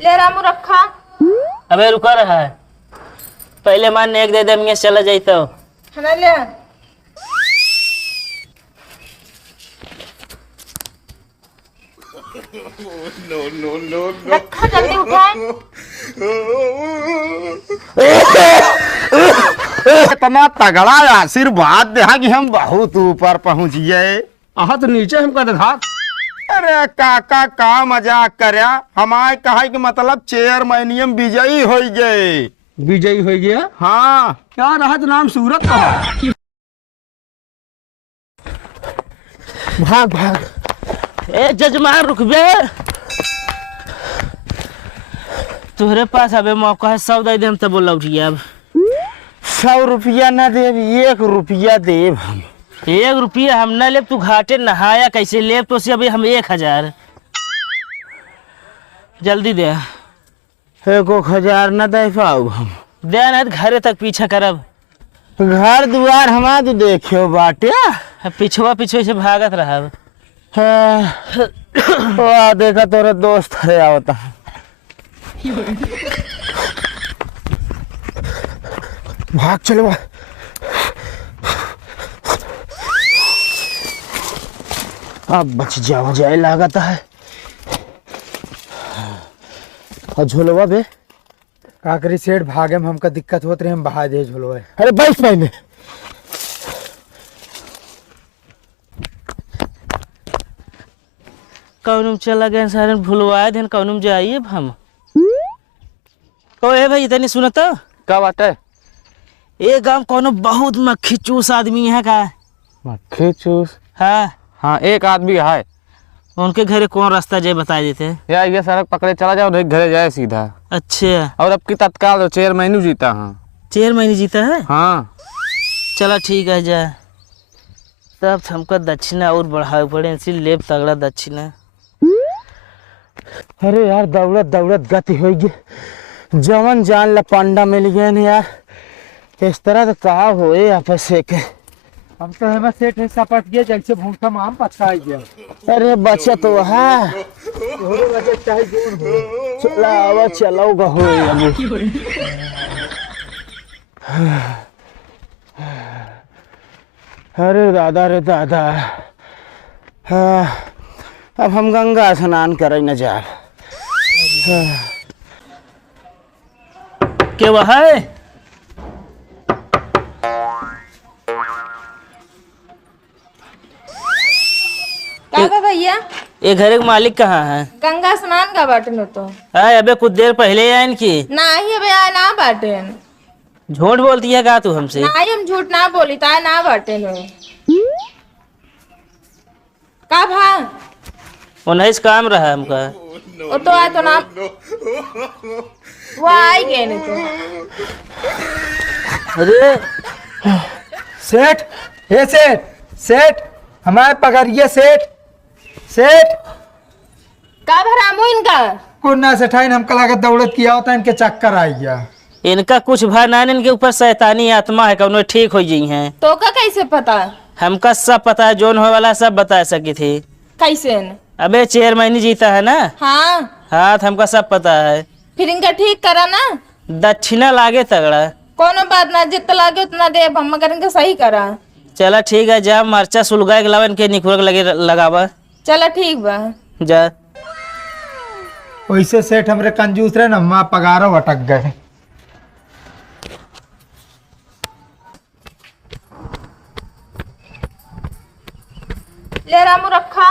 ले रामू रखा। अबे रुका रहा है, पहले मान एक दे दे मैं चला जाता हूँ। है ना ले रखा, जल्दी उठा। इतना तगड़ा आशीर्वाद दे कि हम बहुत ऊपर पहुंच गए। तो नीचे हमका देखा। अरे काका का मजाक करया, हमारे कहा कि मतलब चेयरमैनियम विजयी हो गए। विजयी हो गया। हाँ क्या रहा तो नाम सूरत का। भाग भाग। ए जजमान रुक बे, तुम्हारे पास अबे मौका है, 100 दे दे हम तब बोला उठिए। अब 100 रुपया न देव, 1 रुपया देव हम। 1 रुपया हम न लेब, तू घाटे नहाया कैसे लेब? तो से अभी हम 1000 जल्दी दे। 1000 न दे पाऊ हम। दे ना घरे तक पीछा करब। घर दुआर हमार तो देखियो बाटे। पिछवा पिछवे से भागत रहब। वाह देखा तोरे दोस्त है आवता। भाग चलो बा। अब बच जाओ जाए लागत है। और झोलवा बे का करी सेठ, भागे में हमका दिक्कत होत रही, हम बहा दे झोलो है। अरे बैठ पहले। कौन चला गए सारे भूलवाए दिन, कौन जाइए हम। है भाई इतनी सुनत का बात है? ये गांव कोनो बहुत मक्खी चूस आदमी है का? मक्खी चूस? हाँ हाँ एक आदमी है। उनके घरे कौन रास्ता जाए बता देते। या ये सड़क पकड़े चला जाओ, घरे जाए सीधा। अच्छा, और अब की तत्काल चेयरमैन जीता। हाँ चेयरमैन जीता है। हाँ चला ठीक है जा। तब हमको दक्षिणा और बढ़ावे पड़े, इसी लेब तगड़ा दक्षिणा। अरे यार दौड़त दौड़त गति हो गई, जवन जान ला पांडा मिल गए न यार। इस तरह तो कहा हो आपस से के। हम तो हमें सेठ हिस्सा पट गया, जैसे भूखा आम पछा गया। अरे बच्चा तो है चाहे जोर हो। चला आवा चलाओ हो अरे दादा रे दादा। हाँ अब हम गंगा स्नान करें न जा। के वह है? क्या भैया? ये घरे के मालिक कहाँ है? गंगा स्नान का बाटन तो है अबे कुछ देर पहले आए इनकी। ना ही अबे आए ना बाटन। झूठ बोलती है का तू हमसे? ना ही हम झूठ ना बोली ता ना बाटन हो। का भा? उन्नीस काम रहा हमका। वो तो आए तो ना वो आई गए नहीं तो। अरे सेठ, हे सेठ, सेठ हमारे पकड़िए सेठ। सेठ का भरामू इनका? कुन्ना से ठाइन हमका लागत दौड़त किया होता, इनके चक्कर आ गया। इनका कुछ भा ना, इनके ऊपर शैतानी आत्मा है, कौन ठीक हो जी हैं। तो का कैसे पता? हमका सब पता है, जोन हो वाला सब बता सकी थी। कैसे? अबे चेयरमैन जीता है ना। हाँ हाँ तो हमका सब पता है। फिर इनका ठीक करा ना। दक्षिणा लागे तगड़ा। कोनो बात ना, जितना लागे उतना दे, हम मगर इनका सही करा। चला ठीक है, जा मरचा सुलगाए के लावा, इनके निखुर लगे लगावा। चला ठीक बा जा। वैसे सेठ हमरे कंजूस रहे ना, माँ पगारो अटक गए। ले रामू रखा।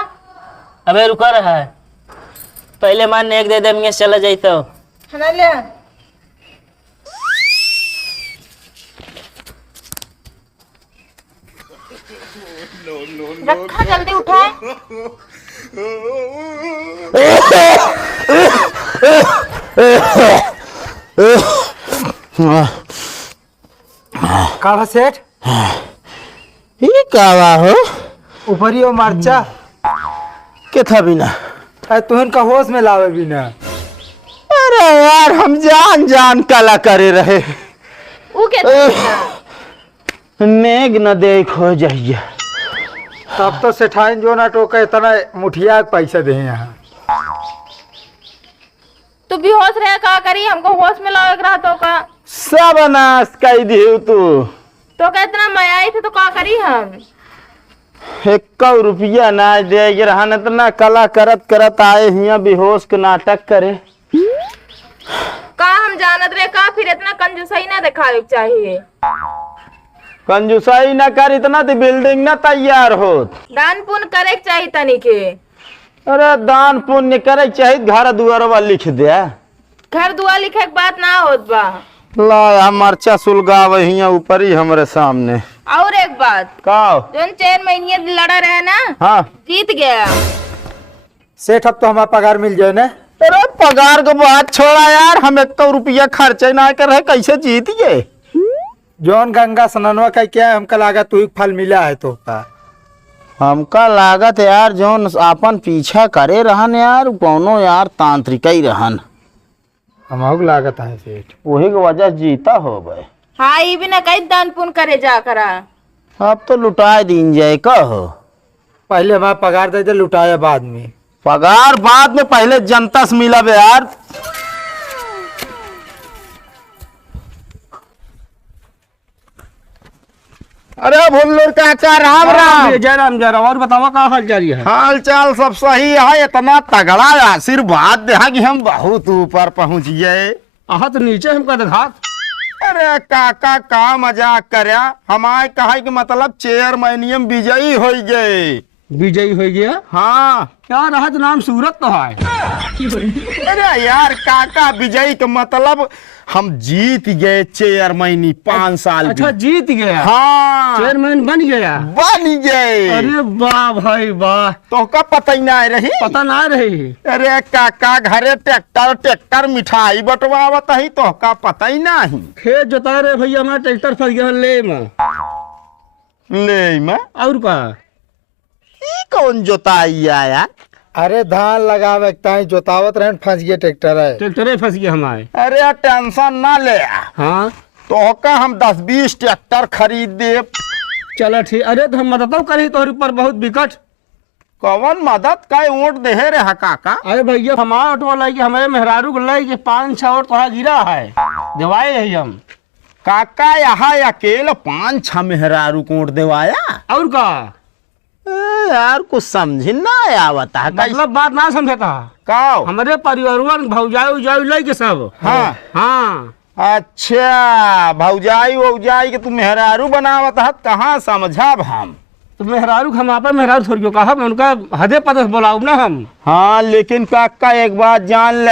अबे रुका रहा है, पहले मान एक दे दे मैं चला जाता हूँ। है ना ले रखा, जल्दी उठा। का सेठ? ये कावा हो ऊपर ही वो मरचा के था बिना। अरे तू इनका होश में लावे बिना। अरे यार हम जान जान कला करे रहे। वो क्या नेग न देखो जाइए। तब तो सेठाइन जो ना टोके इतना मुठिया पैसा दे यहाँ। तू बेहोश रहे का करी, हमको होश में लाओ एक रहा तो का। सब नाश कर दियो तू। तो का इतना मैं आई थी तो का करी हम। 1 रुपया ना दे रहन, इतना कला करत करत आए हिया बेहोश के नाटक करे। का हम जानत रहे का, फिर इतना कंजूसाई ना दिखावे के चाहिए। कंजूसाई ना कर, इतना तो बिल्डिंग ना तैयार होत। दान पुण्य करे के चाहिए तनी के। अरे दान पुण्य करे चाहिए, घर दुआरवा लिख दे। घर दुआ लिखे के बात ना होत बा। ला मरचा सुलगावे हिया ऊपर ही हमरे सामने। और एक बात, का जोन 4 महीने लड़ा रहे ना, हाँ जीत गया। सेठ अब तो हमारा पगार मिल जाए ना। अरे पगार के बात छोड़ा यार, हम 1 रुपया खर्चे ना कर रहे, कैसे जीत गए। जौन गंगा स्नानवा का क्या हमका लागा तू फल मिला है तो का। हमका लागत यार जोन अपन पीछा करे रहन यार, कौनो यार तांत्रिक ही रहन, हमारा लागत है सेठ। वही के वजह जीता हो गए। हाँ ये भी ना कहीं दान पुण्य करे जा करा। अब तो लुटाए दिन जाए कहो। पहले हमारा पगार दे दे, लुटाया बाद में। पगार बाद में, पहले जनता से मिला बे यार। अरे भुल्लुर काका राम राम। जय राम जय राम। और बतावा का हाल जारी है। हाल चाल सब सही है, इतना तगड़ा आशीर्वाद दे कि हम बहुत ऊपर पहुंच गए। आहा तो नीचे हमका दिखा। अरे काका का मजाक करया, हमारे कहा कि मतलब चेयरमैनियम विजयी हो गए। विजयी हो गया। हाँ क्या रहा तो नाम सूरत तो है। अरे यार काका, विजयी का मतलब हम जीत गए चेयरमैनी 5 साल की। अच्छा जीत गया। हाँ चेयरमैन बन गया। बन गए। अरे वाह भाई वाह, तो का पता ही ना रही। पता ना रही। अरे काका घरे ट्रैक्टर मिठाई बंटवावत ही, तो का पता ही नहीं। खेत जोता रहे भैया, हमारा ट्रैक्टर फंस गया ले में। ले मैं और का ई कौन जोताई आया। अरे धान लगावे ताई जोतावत रहे, फंस गया ट्रैक्टर है। ट्रैक्टर फंस गया हमारे। अरे टेंशन ना ले, हाँ तो का हम 10-20 ट्रैक्टर खरीद दे। चलो ठीक। अरे तो हम मदद करी तोहरे पर बहुत विकट। कौन मदद का वोट दे रहा काका। अरे भैया हमारा ऑटो लाइक हमारे मेहरारू को लाइक 5-6 और तोड़ा गिरा है, दवाई है हम। काका यहाँ अकेले 5-6 मेहरारू कोट देवाया। और का यार कुछ समझ ना आवता है। मतलब बात ना समझता। काओ हमारे परिवार भौजाई उजाई लाइक सब। हाँ हाँ अच्छा, भौजाई वौजाई के तू मेहरारू बनावत है, कहाँ समझब हम। तो मेहरारू हम आप मेहरारू थोड़ी कहा, उनका हदे पद बोलाऊ ना हम। हाँ लेकिन काका एक बात जान ले,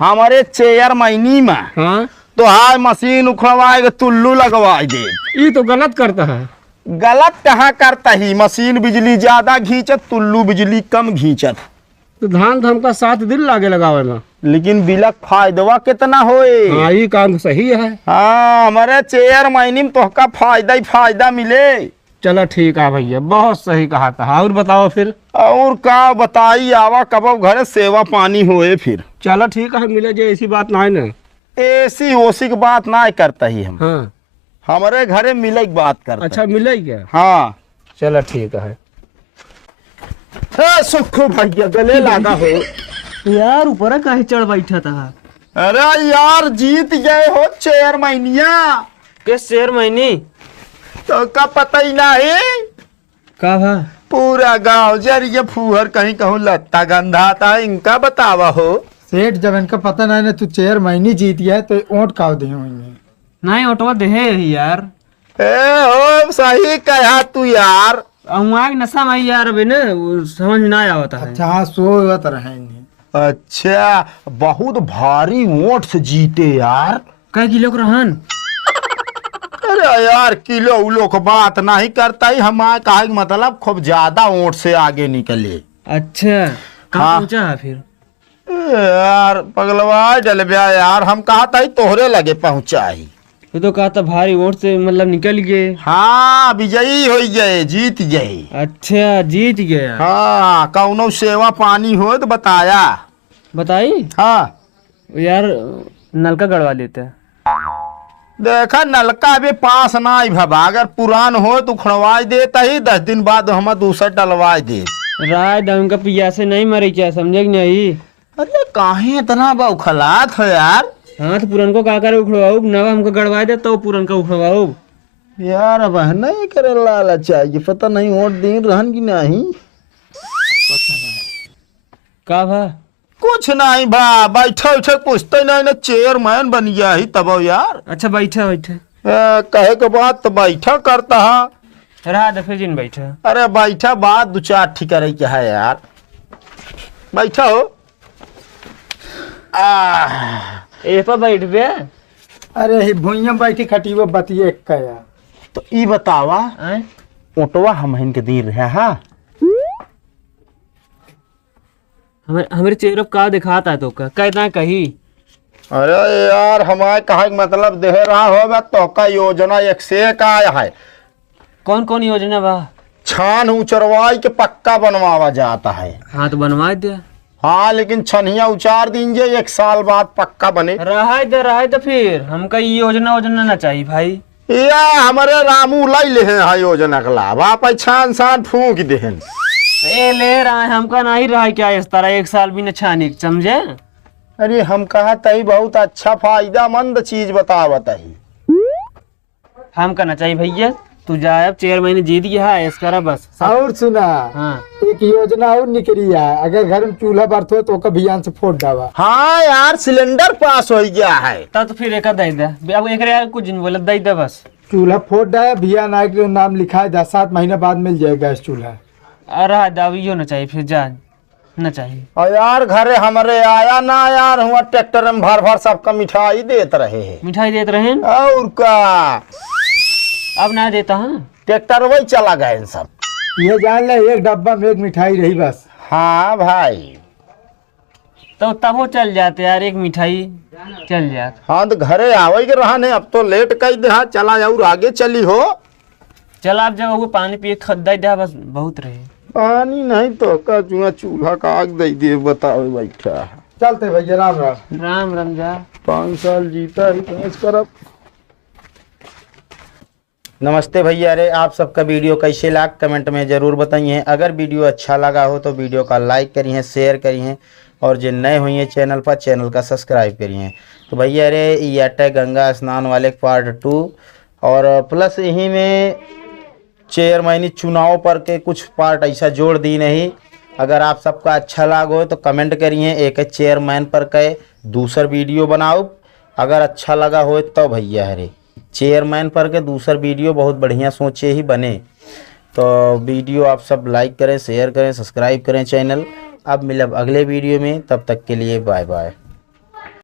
हमारे चेयरमैनी में हाँ तो हाय मशीन उखड़वाए के तुल्लू लगवाए दे। ये तो गलत करता है। गलत कहाँ करता ही, मशीन बिजली ज्यादा घींचत, तुल्लू बिजली कम घींचत। तो धान तो हमका 7 दिन लागे लगावे में, लेकिन बिलक फायदा कितना होए। हाँ ये काम सही है। हाँ हमारे चेयरमैनी में तो का फायदा ही फायदा मिले। चलो ठीक है भैया, बहुत सही कहा था। और बताओ फिर। और का बताई, आवा कब घरे सेवा पानी होए फिर। चलो ठीक है, मिले जो ऐसी बात ना है ना। ऐसी ओसी की बात ना करता ही हम। हाँ हमारे घरे मिले की बात करता। अच्छा मिले क्या। हाँ चलो ठीक है। सुखो भैया गले लगा हो यार ऊपर काहे चढ़ बैठा था। अरे यार जीत गए हो चेयरमैनिया। किस चेयरमैनी तो का पता ही नहीं। का भा पूरा गांव जरिए फूहर कहीं कहूँ लत्ता गंधा था, इनका बतावा हो। सेठ जब इनका पता ना तू चेयरमैनी जीत गया तो ओट काव दे होंगे। नहीं ऑटो दे यार। ए हो सही कहा तू यार। वहाँ नशा में यार अभी ना समझ ना आवता है। अच्छा हाँ सोवत रहे। अच्छा बहुत भारी वोट से जीते यार। कई किलो के रहन। अरे यार किलो उलो को बात नहीं करता ही, हमारे कहा मतलब खूब ज्यादा वोट से आगे निकले। अच्छा कहाँ हाँ। पहुँचा है फिर। यार पगलवा डलबिया यार, हम कहा था तोहरे लगे पहुंचाई। ये तो कहा था भारी वोट से मतलब निकल गए। हाँ विजयी हो गए, जीत गए। अच्छा जीत गया। हाँ कौनो सेवा पानी हो तो बताया। बताई हाँ यार नलका गड़वा लेते हैं। देखा नलका अभी पास ना आई भबा, अगर पुरान हो तो उखड़वा देता ही, 10 दिन बाद हम दूसरा डलवा दे। राय उनका पिया से नहीं मरे क्या, समझे कि नहीं। अरे काहे इतना बौखलात हो यार। हाँ तो पुरन को का करे उखड़वाऊ, नवा हमको गड़वा दे तो पुरन का उखड़वाऊ। यार अब नहीं करे लाला चाहिए, पता नहीं वोट दिन रहन की नहीं। का भा? कुछ नहीं बा, बैठे उठे पूछते नहीं ना, चेयरमैन बन गया ही तब यार। अच्छा बैठा बैठा कहे के बात तो बैठा करता है। रहा दफे जिन बैठा। अरे बैठा बात दो चार ठीक करे क्या है यार, बैठा हो। ए पर बैठ बे। अरे ही भुइया बैठी खटियो बतिए कया। तो ई बतावा आय? ओटवा हम इनके दी रहे हा। हमारे चेहरे पर का दिखाता है तो का कहना कही। अरे यार हमारे कहा मतलब दे रहा होगा तो का योजना एक से एक आया है। कौन कौन योजना बा? छान उचरवाई के पक्का बनवावा जाता है। हाँ तो बनवा दे। हाँ लेकिन छनिया उचार दीजिए, एक साल बाद पक्का बने। रहा तो फिर हमका ये योजना ना चाहिए भाई। या हमारे रामू लाई ले हैं योजना का लाभ, आप छान सान फूक देहन। ए ले रहा है हमका नहीं रहा क्या इस तरह एक साल भी न छाने समझे। अरे हम कहा तही बहुत अच्छा फायदामंद चीज बता बताही। हमका ना चाहिए भैया, तू जा अब चेयरमैन जीत गया है इस करा बस। और सुना, हाँ एक योजना और निकली है, अगर घर में चूल्हा बर्थ हो तो अभियान से फोड़ डावा। हाँ यार सिलेंडर पास हो गया है। तो फिर एक दे दे, अब एक कुछ नहीं बोला दे दे बस। चूल्हा फोड़ डाया, अभियान आए के नाम लिखा है, 7 महीना बाद मिल जाएगा गैस चूल्हा। रहा दावियो ना चाहिए फिर जा ना चाहिए। और यार घरे हमारे आया ना यार, हुआ ट्रैक्टर में भर भर सबका मिठाई देते रहे हैं। मिठाई देते रहे और का अब ना देता हूँ। ट्रैक्टर वही चला गए सब। ये जान ले, एक डब्बा में एक मिठाई रही बस। हाँ भाई तो तब वो चल जाते यार, एक मिठाई चल जाते। हाँ तो घरे आवे के रहा नहीं, अब तो लेट कही दे। हाँ चला और आगे चली हो। चल आप जब वो पानी पिए खद्दा दे बस बहुत रहे। पानी नहीं तो का चूल्हा का आग दे दिए, बताओ बैठा। चलते भैया, राम राम। राम राम जा। 5 साल जीता ही बहस करब। नमस्ते भैया, अरे आप सबका वीडियो कैसे लगा कमेंट में ज़रूर बताइए। अगर वीडियो अच्छा लगा हो तो वीडियो का लाइक करिए, शेयर करिए, और जो नए हुई हैं चैनल पर चैनल का सब्सक्राइब करिए। तो भैया अरे ये अटैक गंगा स्नान वाले पार्ट 2 और प्लस यहीं में चेयरमैनी चुनाव पर के कुछ पार्ट ऐसा जोड़ दी नहीं। अगर आप सबका अच्छा लगा हो तो कमेंट करिए, एक चेयरमैन पर के दूसरा वीडियो बनाओ। अगर अच्छा लगा हो तो भैया अरे चेयरमैन पर के दूसरा वीडियो बहुत बढ़िया सोचे ही बने। तो वीडियो आप सब लाइक करें, शेयर करें, सब्सक्राइब करें चैनल। अब मिलब अगले वीडियो में, तब तक के लिए बाय बाय।